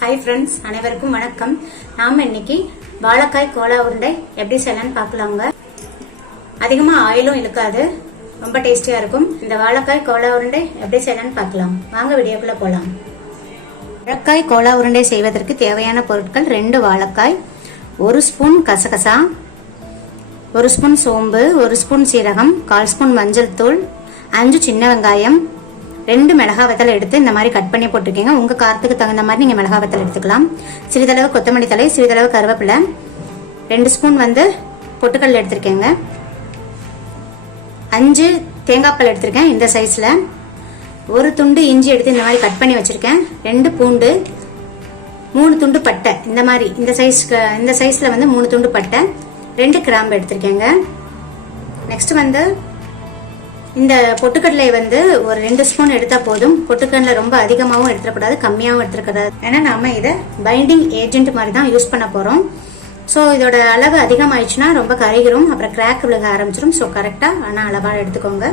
Hi friends, அனைவருக்கும் வணக்கம். நாம இன்னைக்கு வாழைக்காய் கோலா உருண்டை எப்படி செய்யலாம்னு பார்க்கலாங்க. அதிகமாக ஆயிலும் இழுக்காது, ரொம்ப டேஸ்டியா இருக்கும். இந்த வாழைக்காய் கோலா உருண்டை எப்படி செய்யலாம்னு பார்க்கலாம். வாங்க வீடியோக்குள்ள போகலாம். வாழைக்காய் கோலா உருண்டை செய்வதற்கு தேவையான பொருட்கள்: 2 வாழைக்காய், 1 ஸ்பூன் கசகசா, 1 ஸ்பூன் சோம்பு, 1 ஸ்பூன் சீரகம், 1/4 ஸ்பூன் மஞ்சள் தூள், 5 சின்ன வெங்காயம், 2 மிளகாய் வத்தலை எடுத்து இந்த மாதிரி கட் பண்ணி போட்டுருக்கீங்க. உங்க காரத்துக்கு தகுந்த மாதிரி நீங்க மிளகாய் வத்தல் எடுத்துக்கலாம். சிறிதளவு கொத்தமல்லி தழை, சிறிதளவு கருவேப்பிலை, 2 ஸ்பூன் பொட்டுக்கடலை எடுத்திருக்கேங்க. 5 தேங்காய் பால் எடுத்திருக்கேன் இந்த சைஸ்ல. 1 துண்டு இஞ்சி எடுத்து இந்த மாதிரி கட் பண்ணி வச்சிருக்கேன். 2 பூண்டு, 3 துண்டு பட்டை, இந்த மாதிரி இந்த சைஸ்ல 3 துண்டு பட்டை, 2 கிராம்பு எடுத்திருக்கேங்க. நெக்ஸ்ட் இந்த பொட்டுக்கடலை ஒரு 2 ஸ்பூன் எடுத்தா போதும். பொட்டுக்கடலை ரொம்ப அதிகமாகவும் எடுத்துக்கூடாது, கம்மியாகவும் எடுத்துக்கூடாது. ஏன்னா நாம இதை பைண்டிங் ஏஜென்ட் மாதிரி தான் யூஸ் பண்ண போறோம். ஸோ இதோட அளவு அதிகமாயிடுச்சுன்னா ரொம்ப கரைகிறோம், அப்புறம் கிராக் விழுக ஆரம்பிச்சிடும். ஸோ கரெக்டா அளவா எடுத்துக்கோங்க.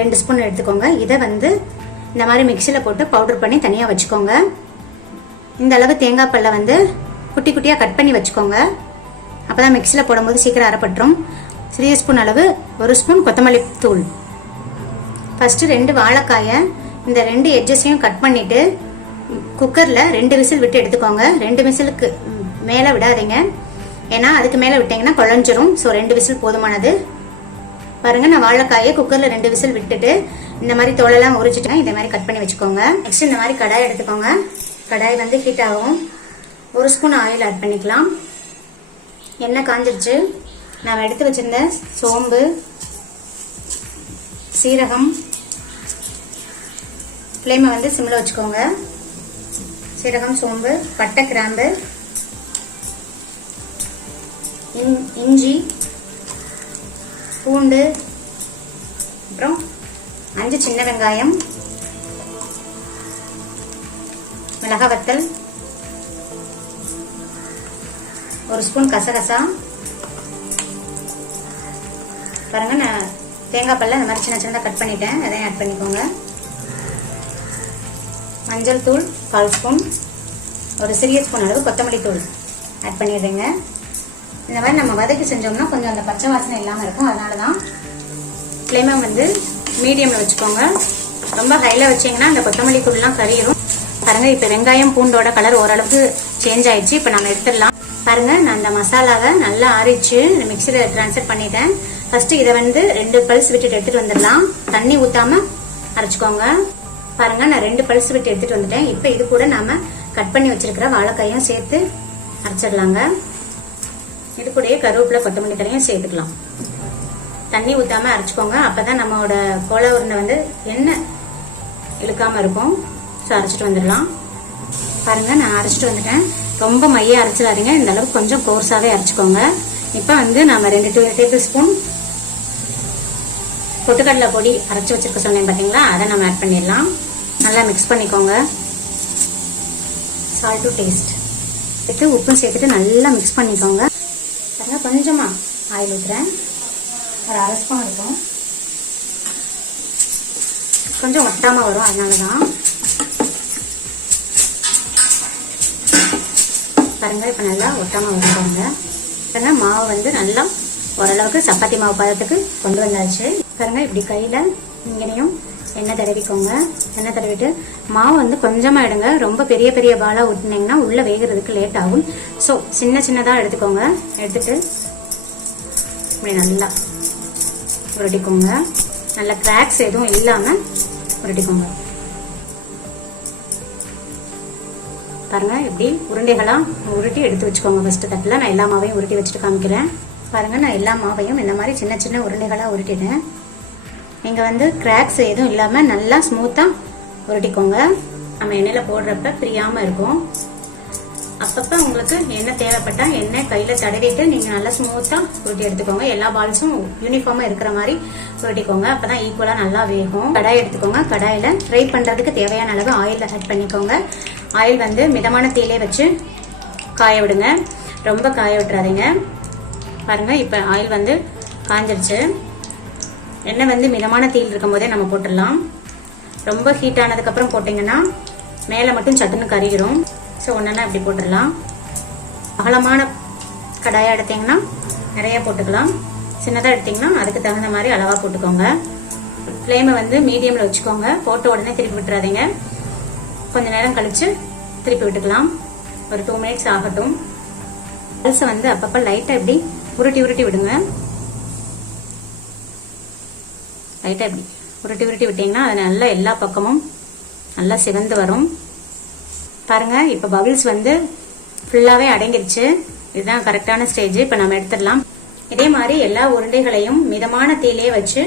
2 ஸ்பூன் எடுத்துக்கோங்க. இதை இந்த மாதிரி மிக்சியில போட்டு பவுடர் பண்ணி தனியா வச்சுக்கோங்க. இந்த அளவு தேங்காய் பல்ல குட்டி குட்டியா கட் பண்ணி வச்சுக்கோங்க. அப்பதான் மிக்சியில போடும்போது சீக்கிரம் அரைப்பட்டுரும். சிறிய ஸ்பூன் அளவு 1 ஸ்பூன் கொத்தமல்லி தூள். ஃபர்ஸ்ட் 2 வாழைக்காயை இந்த 2 எட்ஜஸையும் கட் பண்ணிட்டு குக்கர்ல 2 விசில் விட்டு எடுத்துக்கோங்க. 2 விசிலுக்கு மேல விடாதீங்க, ஏன்னா அதுக்கு மேல விட்டீங்கன்னா குழஞ்சிரும். ஸோ 2 விசில் போதுமானது. பாருங்க, நான் வாழைக்காயை குக்கர்ல 2 விசில் விட்டுட்டு இந்த மாதிரி தோலெல்லாம் உரிச்சிட்டு இந்த மாதிரி கட் பண்ணி வச்சுக்கோங்க. நெக்ஸ்ட் இந்த மாதிரி கடாய் எடுத்துக்கோங்க. கடாய் ஹீட் ஆகும். 1 ஸ்பூன் ஆயில் ஆட் பண்ணிக்கலாம். எண்ணெய் காஞ்சிருச்சு. நான் எடுத்து வச்சிருந்த சோம்பு, சீரகம், ஃப்ளேமை சிம்ல வச்சுக்கோங்க. சீரகம், சோம்பு, பட்டை, கிராம்பு, இஞ்சி, பூண்டு, அப்புறம் 5 சின்ன வெங்காயம், மிளகாய் வத்தல், 1 ஸ்பூன் கசகசா. பாருங்க, நான் தேங்காய் பல்ல இந்த மாதிரி சின்ன சின்னதாக கட் பண்ணிட்டேன். அதையும் ஆட் பண்ணிக்கோங்க. மஞ்சள் தூள் 1/4 ஸ்பூன், ஒரு சிறிய ஸ்பூன் அளவு கொத்தமல்லி தூள் ஆட் பண்ணிடுறேங்க. இந்த மாதிரி நம்ம வதக்கி செஞ்சோம்னா கொஞ்சம் அந்த பச்சை வாசனை இல்லாமல் இருக்கும். அதனால தான் ஃப்ளேமை மீடியமில் வச்சுக்கோங்க. ரொம்ப ஹையில் வச்சிங்கன்னா அந்த கொத்தமல்லி தூள்லாம் கறியிடும். பாருங்க, இப்போ வெங்காயம் பூண்டோட கலர் ஓரளவுக்கு சேஞ்ச் ஆயிடுச்சு. இப்போ நம்ம எடுத்துடலாம். பாருங்க, நான் இந்த மசாலாவை நல்லா ஆறிச்சு மிக்சியில் ட்ரான்ஸ்ஃபர் பண்ணிட்டேன். ஃபர்ஸ்ட் இதை 2 பல்ஸ் விட்டுட்டு எடுத்துட்டு வந்துடலாம். தண்ணி ஊத்தாம அரைச்சுக்கோங்க. பாருங்க, நான் 2 பல்ஸ் விட்டு எடுத்துட்டு வந்துட்டேன். இப்ப இது கூட நாம கட் பண்ணி வச்சிருக்கிற வாழைக்காயும் சேர்த்து அரைச்சிடலாங்க. இது கூடயே கருவேப்பிலை, கொத்தமல்லி தழையும் சேர்த்துக்கலாம். தண்ணி ஊத்தாம அரைச்சுக்கோங்க. அப்பதான் நம்மளோட கோலா உருண்டை எண்ணெய் இழுக்காம இருக்கும். ஸோ அரைச்சிட்டு வந்துடலாம். பாருங்க, நான் அரைச்சிட்டு வந்துட்டேன். ரொம்ப மைய அரைச்சிடாதீங்க, இந்த அளவுக்கு கொஞ்சம் கோர்ஸாவே அரைச்சுக்கோங்க. இப்ப நாம 2 டேபிள் ஸ்பூன் பொட்டுக்கடலை பொடி அரைச்சி வச்சிருக்க சொன்னேன் பாத்தீங்களா, அதை நம்ம ஆட் பண்ணிடலாம். நல்லா மிக்ஸ் பண்ணிக்கோங்க. சால்ட் டு டேஸ்ட் சேர்த்து உப்பும் சேர்த்துட்டு நல்லா மிக்ஸ் பண்ணிக்கோங்க. கொஞ்சமா ஆயில் ஊத்துறேன். ஒரு 1/2 ஸ்பூன் இருக்கும். கொஞ்சம் ஒட்டாம வரும், அதனாலதான். பாருங்க, இப்ப நல்லா ஒட்டாம வருவாங்க. மாவு நல்லா ஓரளவுக்கு சப்பாத்தி மாவு பதத்துக்கு கொண்டு வந்தாச்சு. பாருங்க, இப்படி கையில இங்கனையும் எண்ணெய் தடவிக்கோங்க. எண்ணெய் தடவிட்டு மாவு கொஞ்சமா எடுங்க. ரொம்ப பெரிய பெரிய பாலா ஊட்டினீங்கன்னா உள்ள வேகிறதுக்கு லேட் ஆகும். ஸோ சின்ன சின்னதா எடுத்துக்கோங்க. எடுத்துட்டு இப்படி நல்லா உருட்டிக்கோங்க. நல்ல கிராக்ஸ் எதுவும் இல்லாம உருட்டிக்கோங்க. பாருங்க, இப்படி உருண்டைகளா உருட்டி எடுத்து வச்சுக்கோங்க. ஃபர்ஸ்ட் தட்டில் நான் எல்லா மாவையும் உருட்டி வச்சுட்டு காமிக்கிறேன். பாருங்க, நான் எல்லா மாவையும் இந்த மாதிரி சின்ன சின்ன உருண்டைகளா உருட்டிட்டேன். நீங்க கிராக்ஸ் எதுவும் இல்லாம நல்லா ஸ்மூத்தா உருட்டிக்கோங்க. நம்ம எண்ணெயில போடுறப்ப பிரியாம இருக்கும். அப்பப்ப உங்களுக்கு எண்ணெய் தேவைப்பட்டா எண்ணெய் கையில தடவிட்டு நீங்க நல்லா ஸ்மூத்தா உருட்டி எடுத்துக்கோங்க. எல்லா பால்ஸும் யூனிஃபார்மா இருக்கிற மாதிரி உருட்டிக்கோங்க. அப்பதான் ஈக்குவலா நல்லா வேகும். கடாய் எடுத்துக்கோங்க. கடாயில ஃப்ரை பண்றதுக்கு தேவையான அளவு ஆயில் ஆட் பண்ணிக்கோங்க. ஆயில் மிதமான தீயிலே வச்சு காய விடுங்க. ரொம்ப காய விட்டுறாதீங்க. பாருங்க, இப்ப ஆயில் காஞ்சிருச்சு. எண்ணெய் மிதமான தீயில் இருக்கும் போதே நம்ம போட்டுடலாம். ரொம்ப ஹீட் ஆனதுக்கு அப்புறம் போட்டீங்கன்னா மேல மட்டும் சட்டுன்னு கறிகிறோம். ஸோ ஒன்றா இப்படி போட்டுடலாம். அகலமான கடாயாக எடுத்தீங்கன்னா நிறைய போட்டுக்கலாம், சின்னதாக எடுத்தீங்கன்னா அதுக்கு தகுந்த மாதிரி அளவாக போட்டுக்கோங்க. ஃப்ளேமை வந்து மீடியமில் வச்சுக்கோங்க. போட்ட உடனே திருப்பி விட்டுறாதீங்க. கொஞ்ச நேரம் கழித்து திருப்பி விட்டுக்கலாம். ஒரு 2 மினிட்ஸ் ஆகட்டும். பல்ஸை வந்து அப்பப்போ லைட்டாக இப்படி உருட்டி உருட்டி விடுங்க. லைட்டாக இப்படி உருட்டி உருட்டி விட்டிங்கன்னா அது நல்லா எல்லா பக்கமும் நல்லா சிவந்து வரும். பாருங்கள், இப்போ பபிள்ஸ் வந்து ஃபுல்லாகவே அடங்கிருச்சு. இதுதான் கரெக்டான ஸ்டேஜ். இப்போ நம்ம எடுத்துடலாம். இதே மாதிரி எல்லா உருண்டைகளையும் மிதமான தீயிலே வச்சு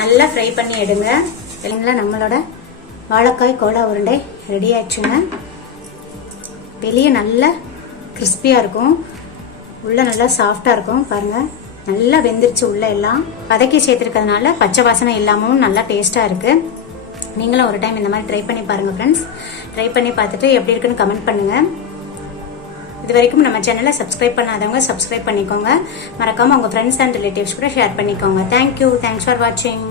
நல்லா ஃப்ரை பண்ணி எடுங்க. இல்லைங்களா, நம்மளோட வாழைக்காய் கோலா உருண்டை ரெடி ஆயிடுச்சுங்க. வெளியே நல்லா கிறிஸ்பியாக இருக்கும், உள்ளே நல்லா சாஃப்டாக இருக்கும். பாருங்கள், நல்லா வெந்துருச்சு. உள்ள எல்லாம் வதக்கி சேர்த்துருக்கிறதுனால பச்சை வாசனை இல்லாமல் நல்லா டேஸ்ட்டாக இருக்குது. நீங்களும் ஒரு டைம் இந்த மாதிரி ட்ரை பண்ணி பாருங்கள் ஃப்ரெண்ட்ஸ். ட்ரை பண்ணி பார்த்துட்டு எப்படி இருக்குன்னு கமெண்ட் பண்ணுங்கள். இது வரைக்கும் நம்ம சேனலை சப்ஸ்கிரைப் பண்ணாதவங்க சப்ஸ்கிரைப் பண்ணிக்கோங்க. மறக்காமல் உங்கள் ஃப்ரெண்ட்ஸ் அண்ட் ரிலேட்டிவ்ஸ் கூட ஷேர் பண்ணிக்கோங்க. தேங்க்யூ. தேங்க்ஸ் ஃபார் வாட்சிங்.